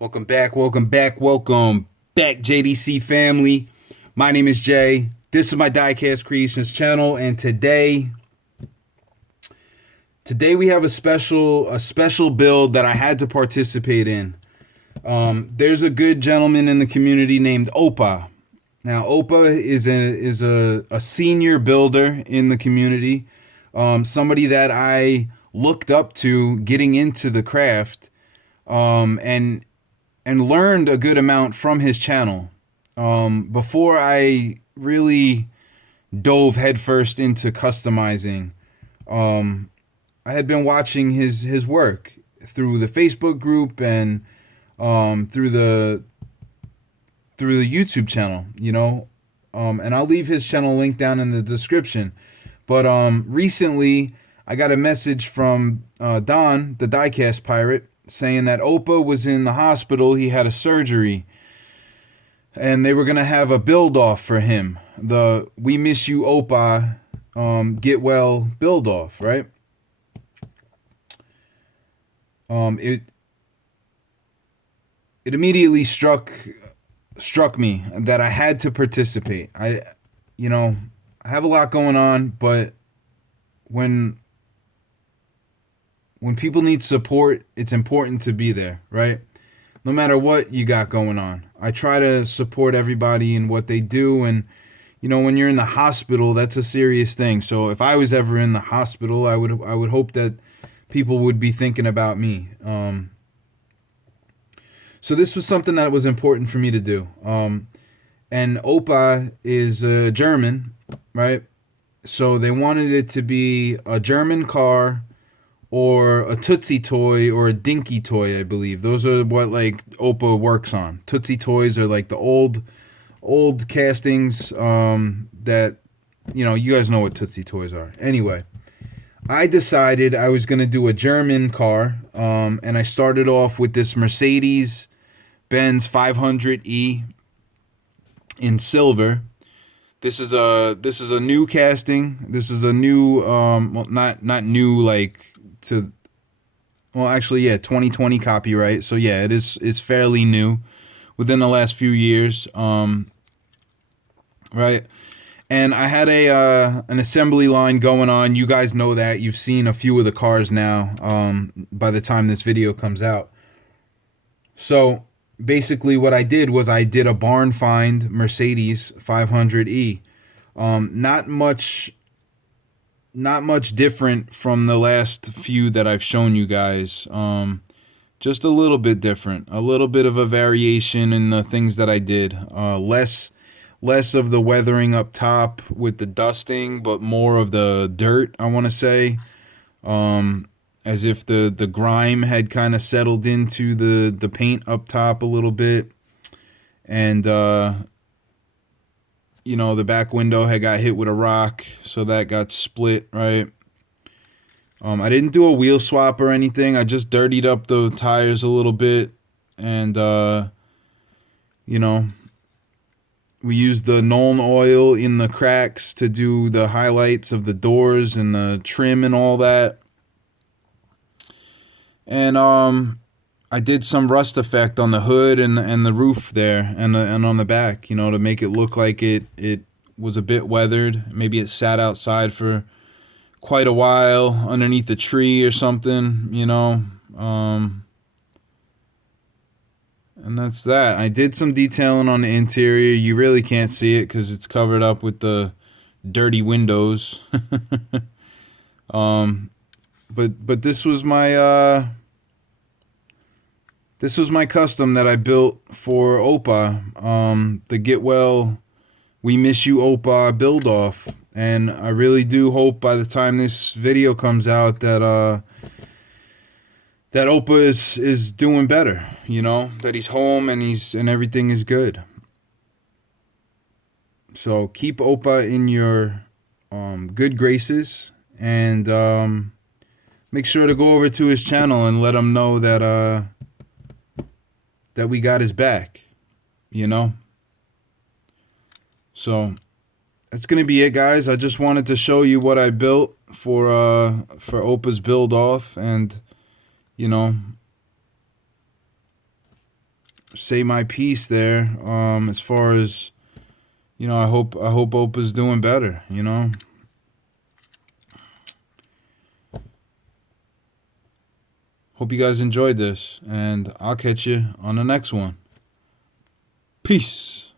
Welcome back, welcome back, welcome back, JDC family. My name is Jay. This is my Diecast Creations channel, and today we have a special build that I had to participate in. There's a good gentleman in the community named Oppa. Now, Oppa is a senior builder in the community, somebody that I looked up to getting into the craft, and learned a good amount from his channel. Before I really dove headfirst into customizing, I had been watching his work through the Facebook group and through the YouTube channel, and I'll leave his channel link down in the description. But recently, I got a message from Don, the Diecast pirate, saying that Oppa was in the hospital. He had a surgery, and they were gonna have a build off for him. The "We Miss You, Oppa, Get Well" build off, right? It immediately struck me that I had to participate. I have a lot going on, but when people need support, it's important to be there, right? No matter what you got going on. I try to support everybody in what they do, and when you're in the hospital, that's a serious thing. So if I was ever in the hospital, I would hope that people would be thinking about me. So this was something that was important for me to do. And Oppa is German, right? So they wanted it to be a German car, or a Tootsie toy, or a Dinky toy, I believe. Those are what Oppa works on. Tootsie toys are like the old castings that you guys know what Tootsie toys are. Anyway, I decided I was gonna do a German car, and I started off with this Mercedes Benz 500e in silver. This is a new casting. This is a new well, not new actually, yeah, 2020 copyright. So yeah, it's fairly new, within the last few years. Right. And I had an assembly line going on. You guys know that. You've seen a few of the cars now, by the time this video comes out. So basically what I did was I did a barn find Mercedes 500e. Not much different from the last few that I've shown you guys. Just a little bit different. A little bit of a variation in the things that I did. Less of the weathering up top with the dusting, but more of the dirt, I want to say. As if the grime had kind of settled into the paint up top a little bit. And the back window had got hit with a rock, so that got split, right? I didn't do a wheel swap or anything. I just dirtied up the tires a little bit, and we used the Nuln oil in the cracks to do the highlights of the doors and the trim and all that. And I did some rust effect on the hood and the roof there, and on the back, to make it look like it was a bit weathered. Maybe it sat outside for quite a while underneath a tree or something, and that's that. I did some detailing on the interior. You really can't see it because it's covered up with the dirty windows. But this was my custom that I built for Oppa, the Get Well, We Miss You, Oppa build off. And I really do hope by the time this video comes out that that Oppa is doing better, that he's home and everything is good. So keep Oppa in your good graces, and make sure to go over to his channel and let him know that we got his back, So that's gonna be it, guys. I just wanted to show you what I built for Oppa's build off, and say my piece there. As far as, you know, I hope Opa's doing better, you know. Hope you guys enjoyed this, and I'll catch you on the next one. Peace.